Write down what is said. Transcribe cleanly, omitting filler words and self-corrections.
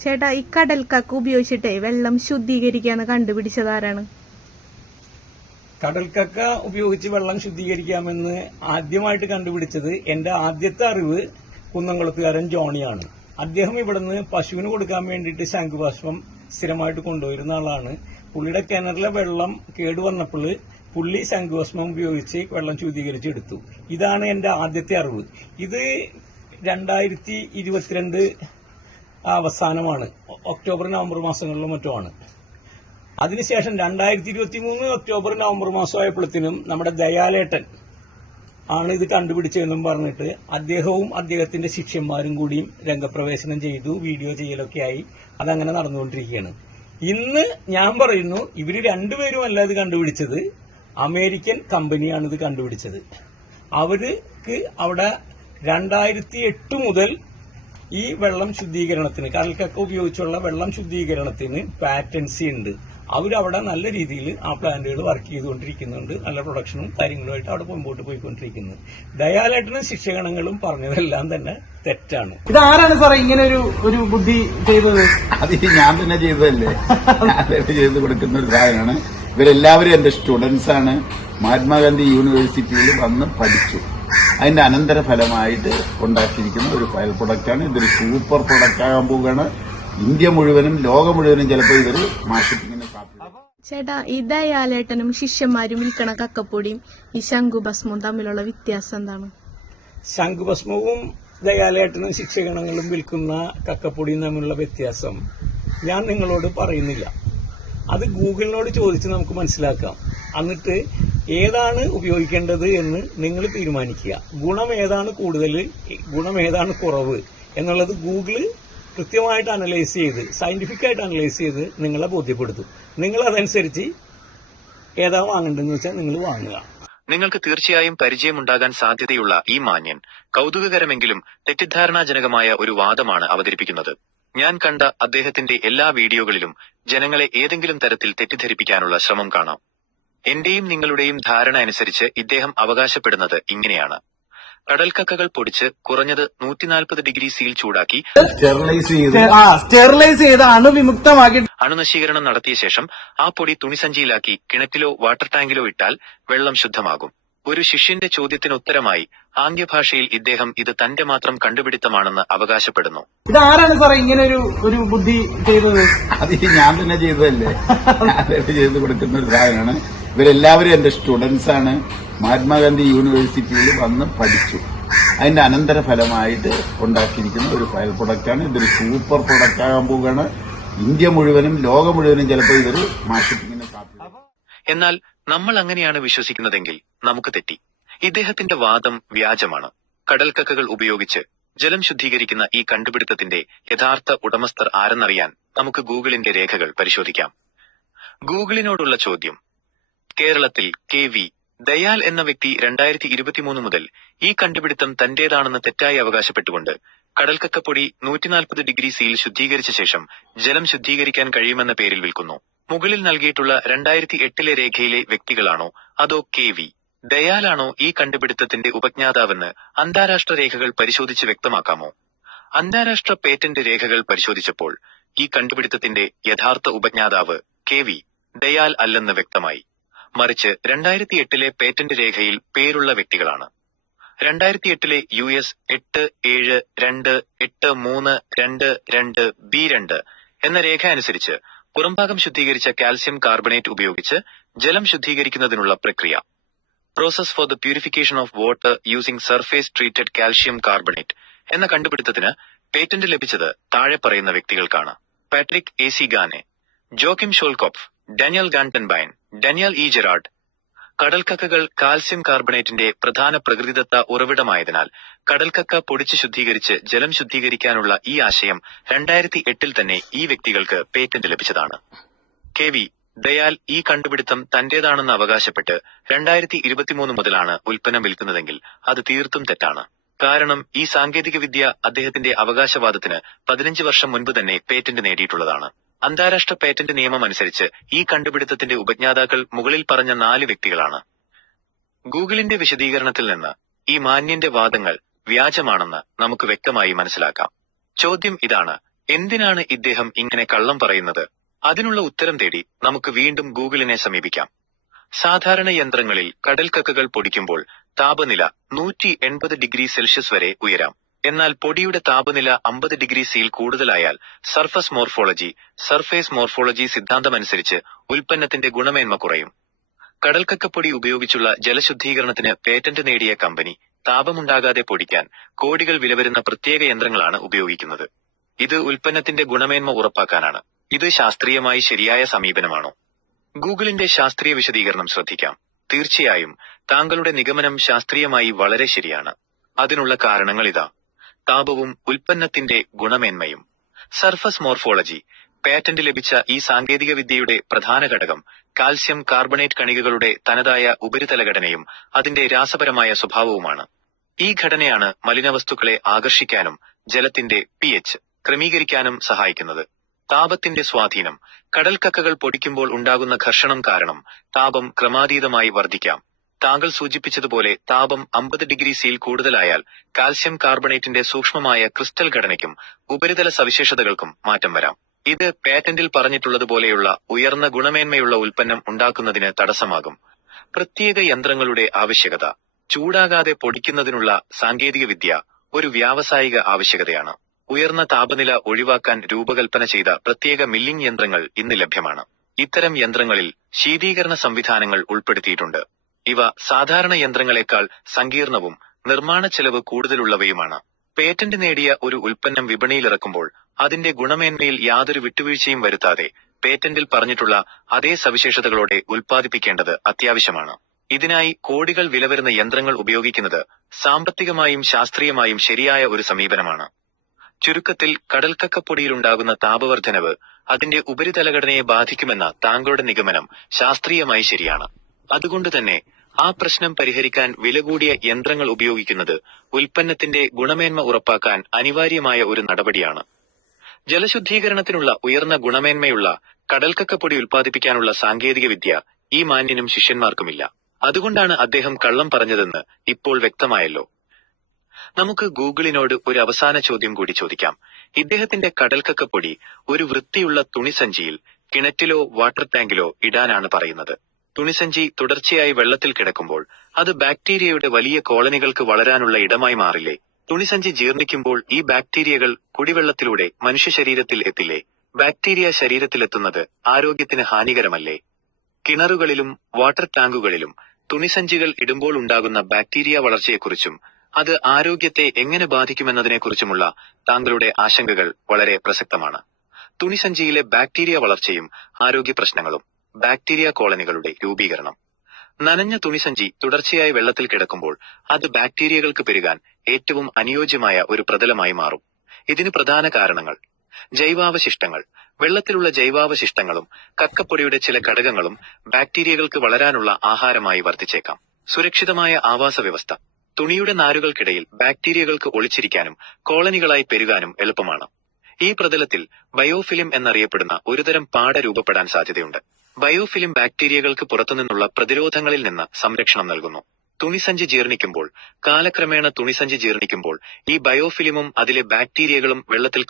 ചേട്ടാ, ഈ കടൽക്കക്ക ഉപയോഗിച്ചിട്ടേ വെള്ളം ശുദ്ധീകരിക്കാന്ന് കണ്ടുപിടിച്ചതാരാണ്? കടൽക്കക്ക ഉപയോഗിച്ച് വെള്ളം ശുദ്ധീകരിക്കാമെന്ന് ആദ്യമായിട്ട് കണ്ടുപിടിച്ചത് എന്റെ ആദ്യത്തെ അറിവ് കുന്നംകുളത്തുകാരൻ ജോണിയാണ്. അദ്ദേഹം ഇവിടുന്ന് പശുവിന് കൊടുക്കാൻ വേണ്ടിയിട്ട് ശംഖുപുഷ്പം സ്ഥിരമായിട്ട് കൊണ്ടുവരുന്ന ആളാണ്. പുള്ളിയുടെ കിണറിലെ വെള്ളം കേടുവന്നപ്പോൾ പുള്ളി ശംഖുപുഷ്പം ഉപയോഗിച്ച് വെള്ളം ശുദ്ധീകരിച്ചെടുത്തു. ഇതാണ് എന്റെ ആദ്യത്തെ അറിവ്. ഇത് 2022 അവസാനമാണ്, ഒക്ടോബർ നവംബർ മാസങ്ങളിലും മറ്റുമാണ്. അതിനുശേഷം 2023 ഒക്ടോബർ നവംബർ മാസമായപ്പോഴത്തേനും നമ്മുടെ ദയാലേട്ടൻ ആണ് ഇത് കണ്ടുപിടിച്ചതെന്നും പറഞ്ഞിട്ട് അദ്ദേഹവും അദ്ദേഹത്തിന്റെ ശിഷ്യന്മാരും കൂടിയും രംഗപ്രവേശനം ചെയ്തു, വീഡിയോ ചെയ്യലൊക്കെ ആയി. അതങ്ങനെ നടന്നുകൊണ്ടിരിക്കുകയാണ്. ഇന്ന് ഞാൻ പറയുന്നു, ഇവര് രണ്ടുപേരും അല്ല ഇത് കണ്ടുപിടിച്ചത്, അമേരിക്കൻ കമ്പനിയാണ് ഇത് കണ്ടുപിടിച്ചത്. അവർക്ക് അവിടെ 2008 മുതൽ ഈ വെള്ളം ശുദ്ധീകരണത്തിന്, കടൽക്കക്ക ഉപയോഗിച്ചുള്ള വെള്ളം ശുദ്ധീകരണത്തിന് പാറ്റൻസി ഉണ്ട്. അവരവിടെ നല്ല രീതിയിൽ ആ പ്ലാന്റുകൾ വർക്ക് ചെയ്തുകൊണ്ടിരിക്കുന്നുണ്ട്. നല്ല പ്രൊഡക്ഷനും കാര്യങ്ങളുമായിട്ട് അവിടെ മുമ്പോട്ട് പോയിക്കൊണ്ടിരിക്കുന്നത്. ദയാലേട്ടനും ശിക്ഷകണങ്ങളും പറഞ്ഞതെല്ലാം തന്നെ തെറ്റാണ്. ഇതാരാണ് സാറേ ഇങ്ങനെ ഒരു ബുദ്ധി ചെയ്തത്? അത് ഞാൻ തന്നെ ചെയ്തതല്ലേ. ഞാൻ ചെയ്ത് കൊടുക്കുന്ന ഒരു സാധനമാണ്. ഇവരെല്ലാവരും എന്റെ സ്റ്റുഡൻസ് ആണ്. മഹാത്മാഗാന്ധി യൂണിവേഴ്സിറ്റിയിൽ വന്ന് പഠിച്ചു. അതിന്റെ അനന്തരഫലമായിട്ട് ഉണ്ടാക്കിയിരിക്കുന്ന ഒരു ഫയൽ പ്രൊഡക്റ്റാണ്. ഇതൊരു സൂപ്പർ പ്രൊഡക്റ്റ് ആകാൻ പോവുകയാണ്. ഇന്ത്യ മുഴുവനും ലോകം മുഴുവനും ചിലപ്പോൾ ഇതൊരു മാർക്കറ്റിങ്ങിന് സാധ്യത. ചേട്ടാ, ഈ ദയാലേട്ടനും ശിഷ്യന്മാരും വിൽക്കണ കക്കപ്പൊടിയും ഈ ശംഖുഭസ്മവും തമ്മിലുള്ള വ്യത്യാസം എന്താണ്? ശംഖുഭസ്മവും ദയാലേട്ടനും ശിക്ഷകണങ്ങളും വിൽക്കുന്ന കക്കപ്പൊടിയും തമ്മിലുള്ള വ്യത്യാസം ഞാൻ നിങ്ങളോട് പറയുന്നില്ല. അത് ഗൂഗിളിനോട് ചോദിച്ച് നമുക്ക് മനസ്സിലാക്കാം. എന്നിട്ട് ഏതാണ് ഉപയോഗിക്കേണ്ടത് എന്ന് നിങ്ങൾ തീരുമാനിക്കുക. ഗുണം ഏതാണ് കൂടുതൽ, ഗുണം ഏതാണ് കുറവ് എന്നുള്ളത് ഗൂഗിള് കൃത്യമായിട്ട് അനലൈസ് ചെയ്ത്, സയന്റിഫിക് ആയിട്ട് അനലൈസ് ചെയ്ത് നിങ്ങളെ ബോധ്യപ്പെടുത്തും. നിങ്ങൾ അതനുസരിച്ച് ഏതാ വാങ്ങേണ്ടതെന്ന് വെച്ചാൽ നിങ്ങൾ വാങ്ങുക. നിങ്ങൾക്ക് തീർച്ചയായും പരിചയമുണ്ടാകാൻ സാധ്യതയുള്ള ഈ മാന്യൻ കൗതുകകരമെങ്കിലും തെറ്റിദ്ധാരണാജനകമായ ഒരു വാദമാണ് അവതരിപ്പിക്കുന്നത്. ഞാൻ കണ്ട അദ്ദേഹത്തിന്റെ എല്ലാ വീഡിയോകളിലും ജനങ്ങളെ ഏതെങ്കിലും തരത്തിൽ തെറ്റിദ്ധരിപ്പിക്കാനുള്ള ശ്രമം കാണാം. എന്റെയും നിങ്ങളുടെയും ധാരണ അനുസരിച്ച് ഇദ്ദേഹം അവകാശപ്പെടുന്നത് ഇങ്ങനെയാണ്: കടൽക്കക്കകൾ പൊടിച്ച് കുറഞ്ഞത് 140 ഡിഗ്രി സീൽ ചൂടാക്കി സ്റ്റെറിലൈസ് ചെയ്ത് അണുവിമുക്തമാക്കി അണുനശീകരണം നടത്തിയ ശേഷം ആ പൊടി തുണിസഞ്ചിയിലാക്കി കിണറ്റിലോ വാട്ടർ ടാങ്കിലോ ഇട്ടാൽ വെള്ളം ശുദ്ധമാകും. ഒരു ശിഷ്യന്റെ ചോദ്യത്തിന് ഉത്തരമായി ആംഗ്യഭാഷയിൽ ഇദ്ദേഹം ഇത് തന്റെ മാത്രം കണ്ടുപിടുത്തമാണെന്ന് അവകാശപ്പെടുന്നു. ഇതാരാണ് സാറേ ഇങ്ങനെ ഒരു ബുദ്ധി ചെയ്തത്? അത് ഞാൻ തന്നെ ചെയ്തതല്ലേ. ഞാൻ ചെയ്ത് കൊടുക്കുന്ന ഒരു സാധനമാണ്. ഇവരെല്ലാവരും എന്റെ സ്റ്റുഡൻസ് ആണ്. മഹാത്മാഗാന്ധി യൂണിവേഴ്സിറ്റിയിൽ വന്ന് പഠിച്ചു. അതിന്റെ അനന്തരഫലമായിട്ട് ഉണ്ടാക്കിയിരിക്കുന്ന ഒരു ഫയൽ പ്രൊഡക്റ്റാണ്. ഇതൊരു സൂപ്പർ പ്രൊഡക്റ്റ് ആകാൻ പോവുകയാണ്. ഇന്ത്യ മുഴുവനും ലോകം മുഴുവനും ചിലപ്പോൾ ഇതൊരു മാർക്കറ്റിങ്ങിന് സാധ്യത. എന്നാൽ നമ്മൾ അങ്ങനെയാണ് വിശ്വസിക്കുന്നതെങ്കിൽ നമുക്ക് തെറ്റി. ഇദ്ദേഹത്തിന്റെ വാദം വ്യാജമാണ്. കടൽക്കക്കകൾ ഉപയോഗിച്ച് ജലം ശുദ്ധീകരിക്കുന്ന ഈ കണ്ടുപിടുത്തത്തിന്റെ യഥാർത്ഥ ഉടമസ്ഥർ ആരെന്നറിയാൻ നമുക്ക് ഗൂഗിളിന്റെ രേഖകൾ പരിശോധിക്കാം. ഗൂഗിളിനോടുള്ള ചോദ്യം: കേരളത്തിൽ KV ദയാൽ എന്ന വ്യക്തി 2023 മുതൽ ഈ കണ്ടുപിടുത്തം തന്റേതാണെന്ന് തെറ്റായി അവകാശപ്പെട്ടുകൊണ്ട് കടൽക്കക്കപ്പൊടി 140 ഡിഗ്രി സീൽ ശുദ്ധീകരിച്ച ശേഷം ജലം ശുദ്ധീകരിക്കാൻ കഴിയുമെന്ന പേരിൽ വിൽക്കുന്നു. മുകളിൽ നൽകിയിട്ടുള്ള 2008 രേഖയിലെ വ്യക്തികളാണോ അതോ KV ദയാലാണോ ഈ കണ്ടുപിടുത്തത്തിന്റെ ഉപജ്ഞാതാവെന്ന് അന്താരാഷ്ട്ര രേഖകൾ പരിശോധിച്ച് വ്യക്തമാക്കാമോ? അന്താരാഷ്ട്ര പേറ്റന്റ് രേഖകൾ പരിശോധിച്ചപ്പോൾ ഈ കണ്ടുപിടുത്തത്തിന്റെ യഥാർത്ഥ ഉപജ്ഞാതാവ് KV ദയാൽ അല്ലെന്ന് വ്യക്തമായി. മറിച്ച് 2008 പേറ്റന്റ് രേഖയിൽ പേരുള്ള വ്യക്തികളാണ്. 2008 US 87283222B2 എന്ന രേഖ അനുസരിച്ച് പുറംഭാഗം ശുദ്ധീകരിച്ച കാൽസ്യം കാർബണേറ്റ് ഉപയോഗിച്ച് ജലം ശുദ്ധീകരിക്കുന്നതിനുള്ള പ്രക്രിയ, process for the purification of water using surface treated calcium carbonate എന്ന കണ്ടുപിടുത്തത്തിന് പേറ്റന്റ് ലഭിച്ചത് താഴെ പറയുന്ന വ്യക്തികൾക്കാണ്: Patrick AC Gane, Joachim Schölkopf, Daniel Gantenbein, Daniel E Gerard. കടൽക്കക്കകൾ കാൽസ്യം കാർബണേറ്റിന്റെ പ്രധാന പ്രകൃതിദത്ത ഉറവിടമായതിനാൽ കടൽക്കക്ക പൊടിച്ച് ശുദ്ധീകരിച്ച് ജലം ശുദ്ധീകരിക്കാനുള്ള ഈ ആശയം 2008 തന്നെ ഈ വ്യക്തികൾക്ക് പേറ്റന്റ് ലഭിച്ചതാണ്. KV ദയാൽ ഈ കണ്ടുപിടുത്തം തന്റേതാണെന്ന് അവകാശപ്പെട്ട് 2023 മുതലാണ് ഉൽപ്പന്നം വിൽക്കുന്നതെങ്കിൽ അത് തീർത്തും തെറ്റാണ്. കാരണം ഈ സാങ്കേതികവിദ്യ അദ്ദേഹത്തിന്റെ അവകാശവാദത്തിന് 15 വർഷം മുൻപ് തന്നെ പേറ്റന്റ് നേടിയിട്ടുള്ളതാണ്. അന്താരാഷ്ട്ര പേറ്റന്റ് നിയമം അനുസരിച്ച് ഈ കണ്ടുപിടുത്തത്തിന്റെ ഉപജ്ഞാതാക്കൾ മുകളിൽ പറഞ്ഞ 4 വ്യക്തികളാണ്. ഗൂഗിളിന്റെ വിശദീകരണത്തിൽ നിന്ന് ഈ മാന്യന്റെ വാദങ്ങൾ വ്യാജമാണെന്ന് നമുക്ക് വ്യക്തമായി മനസ്സിലാക്കാം. ചോദ്യം ഇതാണ്: എന്തിനാണ് ഇദ്ദേഹം ഇങ്ങനെ കള്ളം പറയുന്നത്? അതിനുള്ള ഉത്തരം തേടി നമുക്ക് വീണ്ടും ഗൂഗിളിനെ സമീപിക്കാം. സാധാരണ യന്ത്രങ്ങളിൽ കടൽക്കക്കകൾ പൊടിക്കുമ്പോൾ താപനില 180 ഡിഗ്രി സെൽഷ്യസ് വരെ ഉയരാം. എന്നാൽ പൊടിയുടെ താപനില 50 ഡിഗ്രി സിയിൽ കൂടുതലായാൽ സർഫേസ് മോർഫോളജി സിദ്ധാന്തമനുസരിച്ച് ഉൽപ്പന്നത്തിന്റെ ഗുണമേന്മ കുറയും. കടൽക്കക്കപ്പൊടി ഉപയോഗിച്ചുള്ള ജലശുദ്ധീകരണത്തിന് പേറ്റന്റ് നേടിയ കമ്പനി താപമുണ്ടാകാതെ പൊടിക്കാൻ കോടികൾ വില വരുന്ന പ്രത്യേക യന്ത്രങ്ങളാണ് ഉപയോഗിക്കുന്നത്. ഇത് ഉൽപ്പന്നത്തിന്റെ ഗുണമേന്മ ഉറപ്പാക്കാനാണ്. ഇത് ശാസ്ത്രീയമായി ശരിയായ സമീപനമാണോ? ഗൂഗിളിന്റെ ശാസ്ത്രീയ വിശദീകരണം ശ്രദ്ധിക്കാം. തീർച്ചയായും താങ്കളുടെ നിഗമനം ശാസ്ത്രീയമായി വളരെ ശരിയാണ്. അതിനുള്ള കാരണങ്ങൾ ഇതാ: താപവും ഉൽപ്പന്നത്തിന്റെ ഗുണമേന്മയും. Surface morphology. പേറ്റന്റ് ലഭിച്ച ഈ സാങ്കേതിക വിദ്യയുടെ പ്രധാന ഘടകം കാൽസ്യം കാർബണേറ്റ് കണികകളുടെ തനതായ ഉപരിതല ഘടനയും അതിന്റെ രാസപരമായ സ്വഭാവവുമാണ്. ഈ ഘടനയാണ് മലിനവസ്തുക്കളെ ആകർഷിക്കാനും ജലത്തിന്റെ pH ക്രമീകരിക്കാനും സഹായിക്കുന്നത്. താപത്തിന്റെ സ്വാധീനം. കടൽക്കക്കകൾ പൊടിക്കുമ്പോൾ ഉണ്ടാകുന്ന ഘർഷണം കാരണം താപം ക്രമാതീതമായി വർദ്ധിക്കാം. താങ്കൾ സൂചിപ്പിച്ചതുപോലെ താപം 50 ഡിഗ്രി സിയിൽ കൂടുതലായാൽ കാൽസ്യം കാർബണേറ്റിന്റെ സൂക്ഷ്മമായ ക്രിസ്റ്റൽ ഘടനയ്ക്കും ഉപരിതല സവിശേഷതകൾക്കും മാറ്റം വരാം. ഇത് പേറ്റന്റിൽ പറഞ്ഞിട്ടുള്ളതുപോലെയുള്ള ഉയർന്ന ഗുണമേന്മയുള്ള ഉൽപ്പന്നം ഉണ്ടാക്കുന്നതിന് തടസ്സമാകും. പ്രത്യേക യന്ത്രങ്ങളുടെ ആവശ്യകത. ചൂടാകാതെ പൊടിക്കുന്നതിനുള്ള സാങ്കേതികവിദ്യ ഒരു വ്യാവസായിക ആവശ്യകതയാണ്. ഉയർന്ന താപനില ഒഴിവാക്കാൻ രൂപകൽപ്പന ചെയ്ത പ്രത്യേക മില്ലിംഗ് യന്ത്രങ്ങൾ ഇന്ന് ലഭ്യമാണ്. ഇത്തരം യന്ത്രങ്ങളിൽ ശീതീകരണ സംവിധാനങ്ങൾ ഉൾപ്പെടുത്തിയിട്ടുണ്ട്. ഇവ സാധാരണ യന്ത്രങ്ങളെക്കാൾ സങ്കീർണവും നിർമ്മാണ ചെലവ് കൂടുതലുള്ളവയുമാണ്. പേറ്റന്റ് നേടിയ ഒരു ഉൽപ്പന്നം വിപണിയിലിറക്കുമ്പോൾ അതിന്റെ ഗുണമേന്മയിൽ യാതൊരു വിട്ടുവീഴ്ചയും വരുത്താതെ പേറ്റന്റിൽ പറഞ്ഞിട്ടുള്ള അതേ സവിശേഷതകളോടെ ഉൽപ്പാദിപ്പിക്കേണ്ടത് അത്യാവശ്യമാണ്. ഇതിനായി കോടികൾ വില വരുന്ന യന്ത്രങ്ങൾ ഉപയോഗിക്കുന്നത് സാമ്പത്തികമായും ശാസ്ത്രീയമായും ശരിയായ ഒരു സമീപനമാണ്. ചുരുക്കത്തിൽ, കടൽക്കക്കപ്പൊടിയിലുണ്ടാകുന്ന താപവർദ്ധനവ് അതിന്റെ ഉപരിതലഘടനയെ ബാധിക്കുമെന്ന താങ്കളുടെ നിഗമനം ശാസ്ത്രീയമായി ശരിയാണ്. അതുകൊണ്ടുതന്നെ ആ പ്രശ്നം പരിഹരിക്കാൻ വില കൂടിയ യന്ത്രങ്ങൾ ഉപയോഗിക്കുന്നത് ഉൽപ്പന്നത്തിന്റെ ഗുണമേന്മ ഉറപ്പാക്കാൻ അനിവാര്യമായ ഒരു നടപടിയാണ്. ജലശുദ്ധീകരണത്തിനുള്ള ഉയർന്ന ഗുണമേന്മയുള്ള കടൽക്കക്കപ്പൊടി ഉൽപ്പാദിപ്പിക്കാനുള്ള സാങ്കേതികവിദ്യ ഈ മാന്യനും ശിഷ്യന്മാർക്കുമില്ല. അതുകൊണ്ടാണ് അദ്ദേഹം കള്ളം പറഞ്ഞതെന്ന് ഇപ്പോൾ വ്യക്തമായല്ലോ. നമുക്ക് ഗൂഗിളിനോട് ഒരു അവസാന ചോദ്യം കൂടി ചോദിക്കാം. ഇദ്ദേഹത്തിന്റെ കടൽക്കക്കപ്പൊടി ഒരു വൃത്തിയുള്ള തുണിസഞ്ചിയിൽ കിണറ്റിലോ വാട്ടർ ടാങ്കിലോ ഇടാനാണ് പറയുന്നത്. തുണിസഞ്ചി തുടർച്ചയായി വെള്ളത്തിൽ കിടക്കുമ്പോൾ അത് ബാക്ടീരിയയുടെ വലിയ കോളനികൾക്ക് വളരാനുള്ള ഇടമായി മാറില്ലേ? തുണിസഞ്ചി ജീർണിക്കുമ്പോൾ ഈ ബാക്ടീരിയകൾ കുടിവെള്ളത്തിലൂടെ മനുഷ്യ ശരീരത്തിൽ എത്തില്ലേ? ബാക്ടീരിയ ശരീരത്തിലെത്തുന്നത് ആരോഗ്യത്തിന് ഹാനികരമല്ലേ? കിണറുകളിലും വാട്ടർ ടാങ്കുകളിലും തുണിസഞ്ചികൾ ഇടുമ്പോൾ ഉണ്ടാകുന്ന ബാക്ടീരിയ വളർച്ചയെക്കുറിച്ചും അത് ആരോഗ്യത്തെ എങ്ങനെ ബാധിക്കുമെന്നതിനെക്കുറിച്ചുമുള്ള താങ്കളുടെ ആശങ്കകൾ വളരെ പ്രസക്തമാണ്. തുണിസഞ്ചിയിലെ ബാക്ടീരിയ വളർച്ചയും ആരോഗ്യ പ്രശ്നങ്ങളും. ബാക്ടീരിയ കോളനികളുടെ രൂപീകരണം. നനഞ്ഞ തുണിസഞ്ചി തുടർച്ചയായി വെള്ളത്തിൽ കിടക്കുമ്പോൾ അത് ബാക്ടീരിയകൾക്ക് പെരുകാൻ ഏറ്റവും അനുയോജ്യമായ ഒരു പ്രതലമായി മാറും. ഇതിന് പ്രധാന കാരണങ്ങൾ: ജൈവാവശിഷ്ടങ്ങൾ. വെള്ളത്തിലുള്ള ജൈവാവശിഷ്ടങ്ങളും കക്കപ്പൊടിയുടെ ചില ഘടകങ്ങളും ബാക്ടീരിയകൾക്ക് വളരാനുള്ള ആഹാരമായി വർത്തിച്ചേക്കാം. സുരക്ഷിതമായ ആവാസ വ്യവസ്ഥ. തുണിയുടെ നാരുകൾക്കിടയിൽ ബാക്ടീരിയകൾക്ക് ഒളിച്ചിരിക്കാനും കോളനികളായി പെരുകാനും എളുപ്പമാണ്. ഈ പ്രതലത്തിൽ ബയോഫിലിം എന്നറിയപ്പെടുന്ന ഒരുതരം പാട രൂപപ്പെടാൻ സാധ്യതയുണ്ട്. ബയോഫിലിം ബാക്ടീരിയകൾക്ക് പുറത്തുനിന്നുള്ള പ്രതിരോധങ്ങളിൽ നിന്ന് സംരക്ഷണം നൽകുന്നു. തുണിസഞ്ചി ജീർണിക്കുമ്പോൾ കാലക്രമേണ ഈ ബയോഫിലിമും അതിലെ ബാക്ടീരിയകളും വെള്ളത്തിൽ